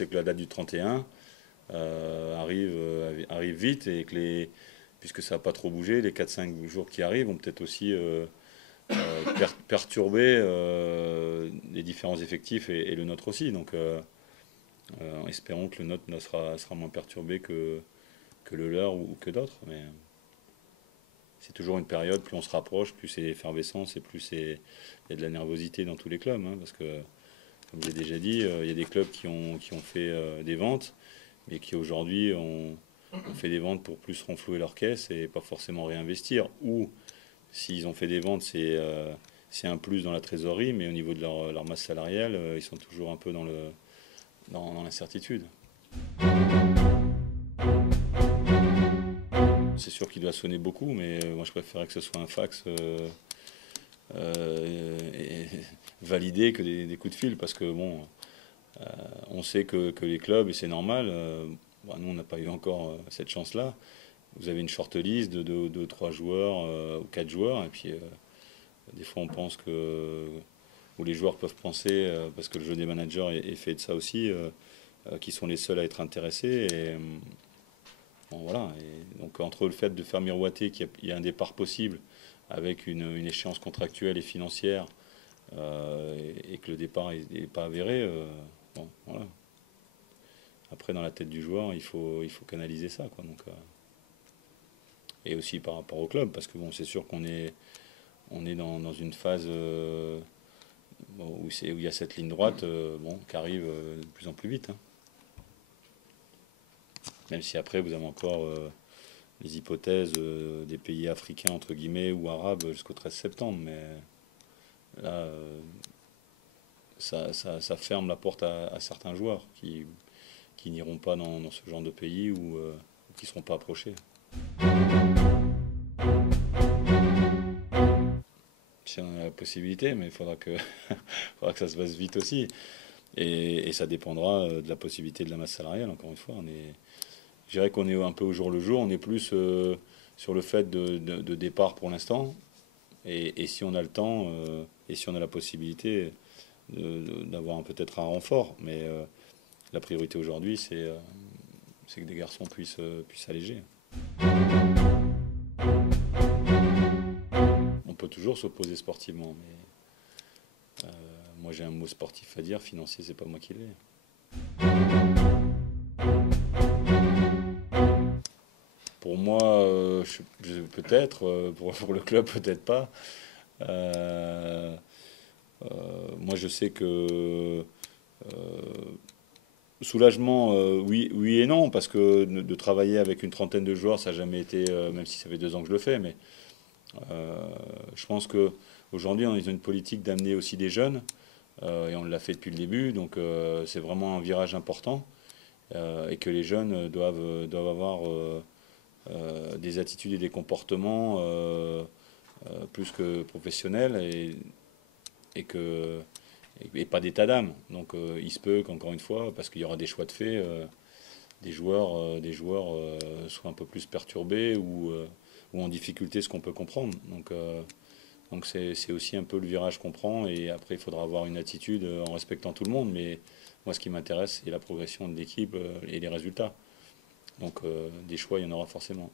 c'est que la date du 31 arrive vite et que puisque ça n'a pas trop bougé, les 4-5 jours qui arrivent vont peut-être aussi perturber les différents effectifs et le nôtre aussi. Donc espérons que le nôtre sera moins perturbé que le leur ou que d'autres. Mais c'est toujours une période, plus on se rapproche, plus c'est effervescence et plus il y a de la nervosité dans tous les clubs. Hein, parce que, comme j'ai déjà dit, il y a des clubs qui ont fait des ventes, mais qui aujourd'hui ont fait des ventes pour plus renflouer leur caisse et pas forcément réinvestir. Ou s'ils ont fait des ventes, c'est un plus dans la trésorerie, mais au niveau de leur masse salariale, ils sont toujours un peu dans l'incertitude. C'est sûr qu'il doit sonner beaucoup, mais moi je préférerais que ce soit un fax et validé que des coups de fil, parce que bon, on sait que les clubs, et c'est normal, nous on n'a pas eu encore cette chance-là. Vous avez une short list de 2 3 joueurs ou 4 joueurs, et puis des fois on pense ou les joueurs peuvent penser, parce que le jeu des managers est fait de ça aussi, qui sont les seuls à être intéressés. Et bon, voilà. Et donc entre le fait de faire miroiter qu'il y a un départ possible avec une échéance contractuelle et financière, et que le départ n'est pas avéré, bon, voilà. Après, dans la tête du joueur, il faut canaliser ça, quoi. Donc, et aussi par rapport au club, parce que bon, c'est sûr on est dans une phase bon, où il y a cette ligne droite bon, qui arrive de plus en plus vite. Hein. Même si après, vous avez encore les hypothèses des pays africains, entre guillemets, ou arabes jusqu'au 13 septembre. Mais là, ça ferme la porte à certains joueurs qui n'iront pas dans ce genre de pays ou qui ne seront pas approchés. Si on a la possibilité, mais il faudra que ça se passe vite aussi. Et ça dépendra de la possibilité de la masse salariale, encore une fois. Je dirais qu'on est un peu au jour le jour, on est plus sur le fait de départ pour l'instant. Et si on a le temps, et si on a la possibilité d'avoir peut-être un renfort. Mais la priorité aujourd'hui, c'est que des garçons puissent alléger. On peut toujours s'opposer sportivement, mais moi j'ai un mot sportif à dire, financier, c'est pas moi qui l'ai. Pour moi, peut-être, pour le club, peut-être pas. Euh, moi, je sais que soulagement, oui, oui et non, parce que de travailler avec une trentaine de joueurs, ça n'a jamais été, même si ça fait 2 ans que je le fais, mais je pense que aujourd'hui, on a une politique d'amener aussi des jeunes, et on l'a fait depuis le début, donc c'est vraiment un virage important, et que les jeunes doivent avoir des attitudes et des comportements plus que professionnels et pas d'état d'âme. Donc il se peut qu'encore une fois, parce qu'il y aura des choix de fait, des joueurs soient un peu plus perturbés ou en difficulté, ce qu'on peut comprendre. Donc c'est aussi un peu le virage qu'on prend et après il faudra avoir une attitude en respectant tout le monde. Mais moi ce qui m'intéresse c'est la progression de l'équipe et les résultats. Donc des choix il y en aura forcément.